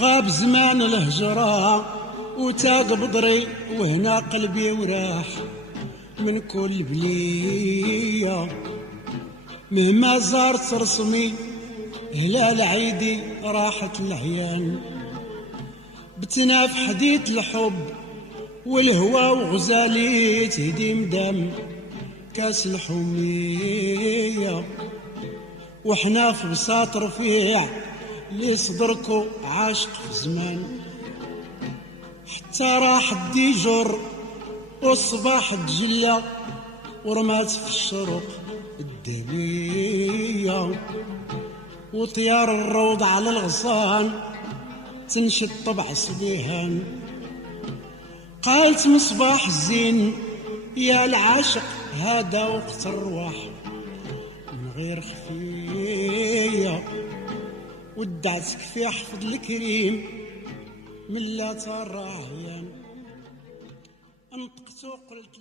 غاب زمان الهجرة وتاق بضري وهنا قلبي وراح من كل بلية. مهما زارت رسمي هلال عيدي راحت العيان، بتنا في حديث الحب والهوى وغزالي تهدي مدام كاس الحمية. وحنا في بساط رفيع اللي صدركو عاشق في زمان، حتى راح الديجر والصباح تجلى ورمات في الشروق الدهوية. وطيار الروض على الغصان تنشد طبع صبيهان، قالت مصباح الزين يا العاشق هذا وقت الرواح من غير خفية. ودعتك في حفظ الكريم من لا ترى عيان، انطقت وقلت